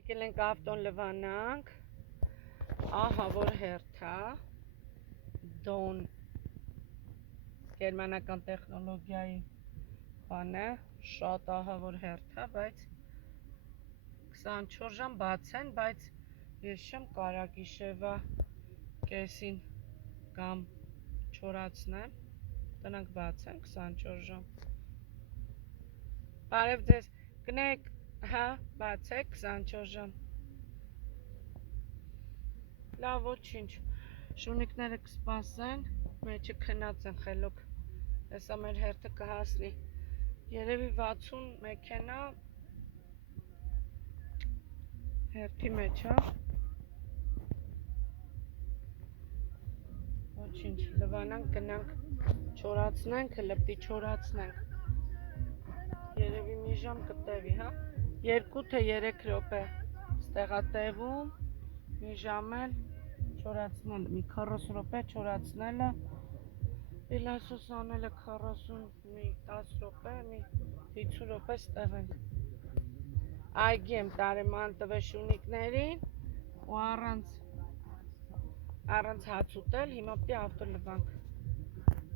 Եկել ենք ավտոն լվանանք, ահա որ հերթա, դոն գերմանական տեխնոլոգիայի բան է, շատ ահա որ հերթա, բայց 24 ժամ բաց են, բայց ես չեմ կարա գիշերվա կեսին կամ չորացնեմ, տնանք բաց են 24 ժամ։ Բարև ձեզ, կնեք, հա, բաց է 24 ժամ։ Լավ, ոչինչ, շունիկները կսպասեն, մեջը քնած են խելոք, հեսա մեր հերթը կհասնի, երևի 60 մեքենա հերթի մեջ, հա։ Ոչինչ, լվանանք, գնանք, չորացնենք, լպտի չորացնենք, երևի մի ժամ կտևի, հա, 2 թե 3 րոպե ստեղա տևում, մի ժամ էլ չորացնել, մի 40 րոպե չորացնելը, իլասոս անելը 40, մի 10 րոպե, մի 50 րոպե ստեղենք։ Այգի եմ տարեման տվել շունիկներին ու առանց հաց ուտել, հիմա պիտի ավտո լվանք։